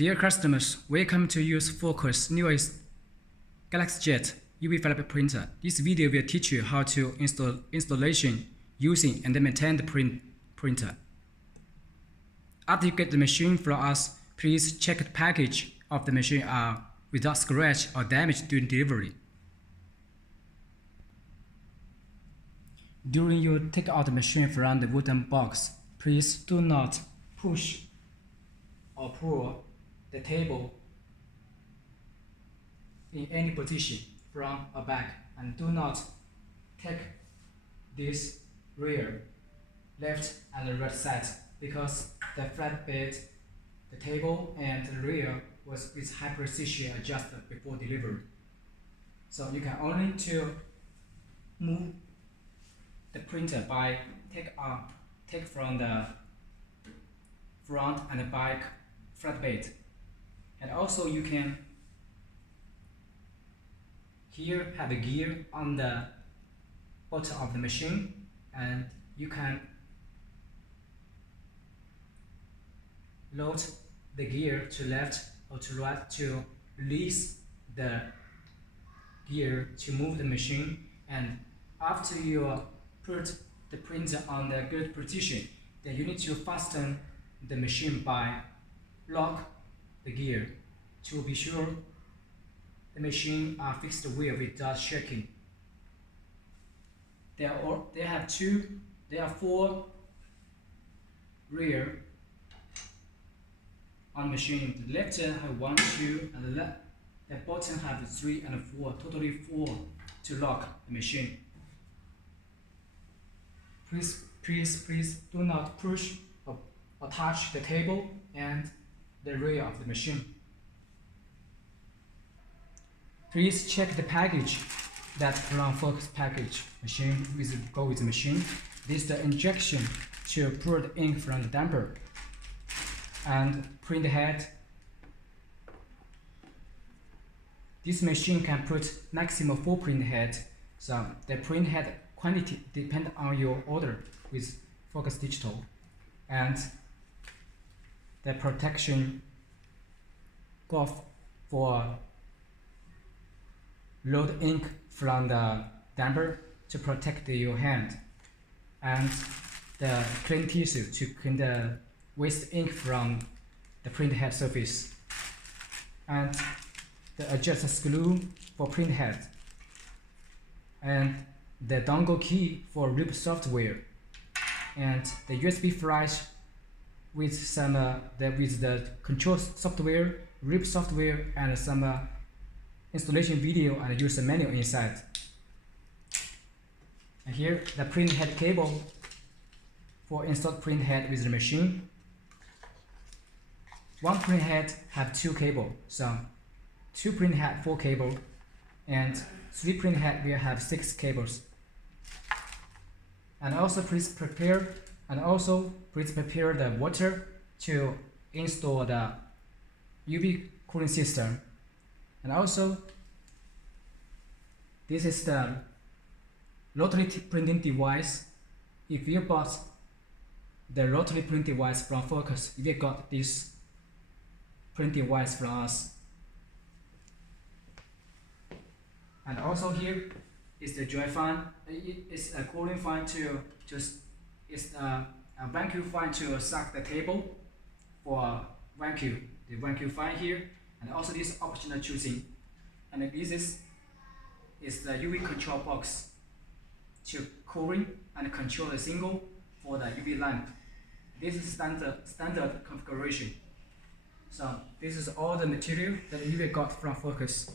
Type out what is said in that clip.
Dear customers, welcome to use Focus newest Galaxy-Jet UV flap printer. This video will teach you how to installation, using and maintain the printer. After you get the machine from us, please check the package of the machine are without scratch or damage during delivery. During you take out the machine from the wooden box, please do not push or pull the table in any position from or back, and do not take this rear, left and right side, because the flatbed, the table and the rear was with high precision adjusted before delivery. So you can only to move the printer by take from the front and the back flatbed. And also you can here have a gear on the bottom of the machine, and you can load the gear to left or to right to release the gear to move the machine. And after you put the printer on the good position, then you need to fasten the machine by lock the gear to be sure the machine are fixed wheel without shaking. There are four rear on machine. The left have 1, 2, and the bottom have 3 and 4, totally 4 to lock the machine. Please do not push or touch the table and the rear of the machine. Please check the package that from Focus package machine go with the machine. This is the injection to pour the ink from the damper, and print head. This machine can put maximum 4 print head. So the print head quantity depend on your order with Focus Digital, and the protection cloth for load ink from the damper to protect your hand, and the clean tissue to clean the waste ink from the print head surface, and the adjust screw for print head, and the dongle key for RIP software, and the USB flash with some with the control software, RIP software, and some installation video and user manual inside. And here the print head cable for install print head with the machine. One print head have 2 cable, so 2 print head 4 cable, and 3 print head will have 6 cables. And also please prepare the water to install the UV cooling system. And also this is the rotary printing device. If you bought the rotary print device from Focus, you got this print device from us. And also here is the dry fan. It's a cooling fan to it's a vacuum fan to suck the table for vacuum. The vacuum fan here, and also this optional choosing. And this is the UV control box to cooling and control the signal for the UV lamp. This is standard configuration. So this is all the material that you got from Focus.